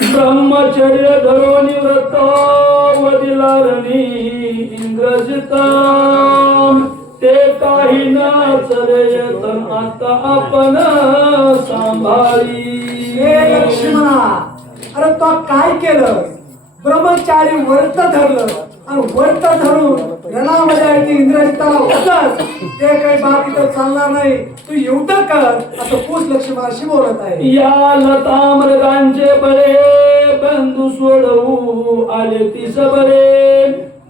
ब्रह्मचर्य धरो निवृत्त वदिलारणी इंद्रजित ते काही न चरेतन आता आपण सांभाळी. हे लक्ष्मणा, अरे तो काय केलं? ब्रह्मचारी व्रत धरलं आणि व्रत धरून रणामध्ये इंद्रजिताला वचस ते काही बाकीचं चालणार नाही, तू एवढं कर असं पूस लक्ष्मणाशी बोलत आहे. या लता मृगांचे बळे बंधू सोडवू आले ती सबळे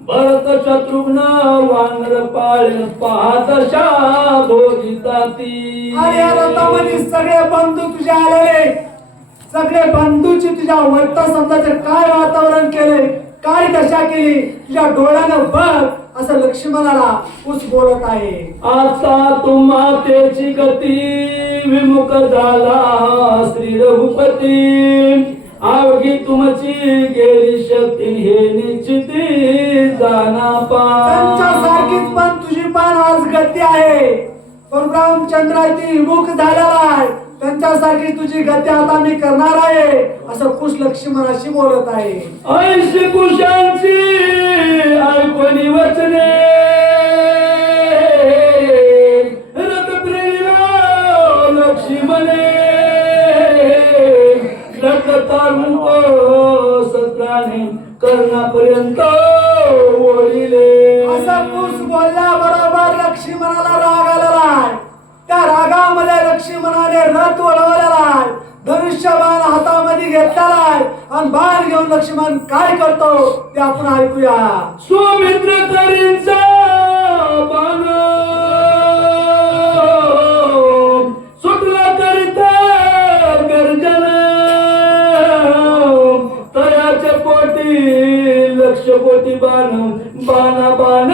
भरत शत्रुघ्न वानर पाळ पाहतशा भोगिता ती. आणि या लतामध्ये सगळे बंधू तुझे आलेले, सगळे बंधूची तुझ्या वर्त समजायचे काय वातावरण केले, काय दशा केली तुझ्या डोळ्यानं बघ असं लक्ष्मणाला पूस बोलत आहे. आता तुम्हा त्याची गती विमुख झाला श्री रघुपती आवगी तुमची गेली शक्ती हे निश्चिती जाना त्यांच्या सारखीच पण तुझी पण आज गती आहे. रामचंद्राची विमुख झालेला आहे, त्यांच्यासारखी तुझी गती आता मी करणार आहे असं कुश लक्ष्मणाशी बोलत आहे. ऐशी कुशांची ऐकून वचने लक्ष्मणे लटतारूप सत्राने कर्णापर्यंत ओढिले. असा कुश बोलल्याबरोबर लक्ष्मणाला राग आलेला आहे. त्या रागामध्ये लक्ष्मणाने रथ वळवलेला आहे, धनुष्यबाण हातामध्ये घेतलेला आहे आणि बाण घेऊन लक्ष्मण काय करतो ते आपण ऐकूया. सुमित्र करींचा बाण सुटला करिता गर्जन तयाच्या पोटी लक्ष कोटी बाण बाणा बाण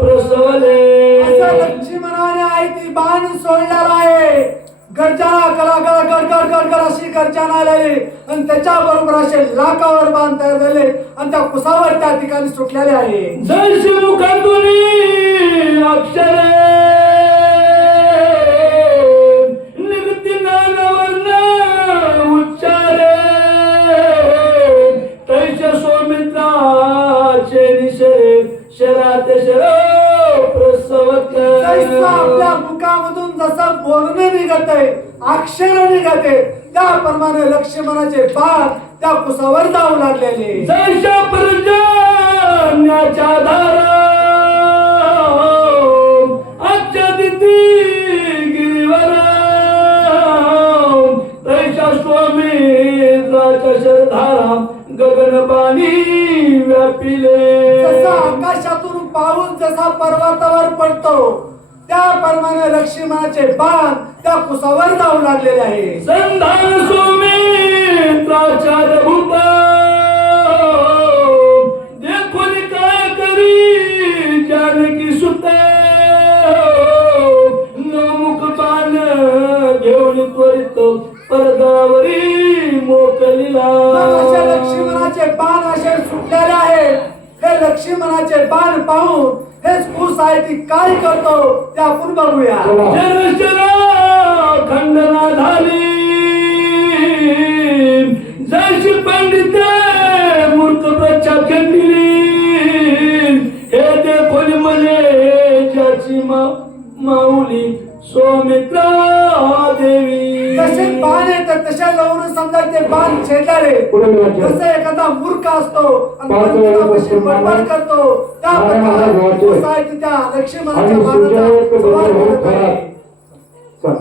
प्रसवले. लक्ष्मणाने आई ती बाण सोडलेला आहे. गर्जना कलाकला गडगड गडगड अशी गर्जना आलेली आणि त्याच्या बरोबर असे लाखावर बाण तयार झाले आणि त्या कुसावर त्या ठिकाणी सुटलेले आहे. जैसे मुखातून अक्षरे निघती नानावर्ण उच्चारे तैसे सौमित्राचे निशरे शरात शर प्रसवत. आपल्या मुखामधून जसं बोलणे निघते, अक्षर निघते, त्याप्रमाणे लक्ष्मणाचे बाण त्या कुसावर जाऊ लागलेले. जैसा पर्जन्याच्या धारा आच्छादिती गिरीवर तैसा स्वामीचा शरधारा गगनपाणी व्यापिले. जसा आकाशातून पाऊस जसा पर्वतावर पडतो त्याप्रमाणे लक्ष्मणाचे बाण त्या कुसावर जाऊ लागलेले आहे. संधान सुमित्राचार्य भूप देखून काय करी जानकी सुत नमुख बाण घेऊन त्वरित परदावरी मोकलिला. अशा लक्ष्मणाचे बाण असे सुटलेले आहे. हे लक्ष्मणाचे बाण पाहून हेच कुस आहे ती काय करतो ते आपण बघूया. खंडना झाली जैशी पंडित मूर्ख प्रच्छाद घेतली हे देखोली मले ज्याची माऊली सौमित्रा देवी. तसे बाण येतात तशा लावून समजा ते बाण छेदणारे जसे एखादा मूर्ख असतो आणि पंडितापाशी बडबड करतो त्याप्रमाणे कुस आहे ती त्या लक्ष्मणाच्या बाणाचा सवार करत आहे. काय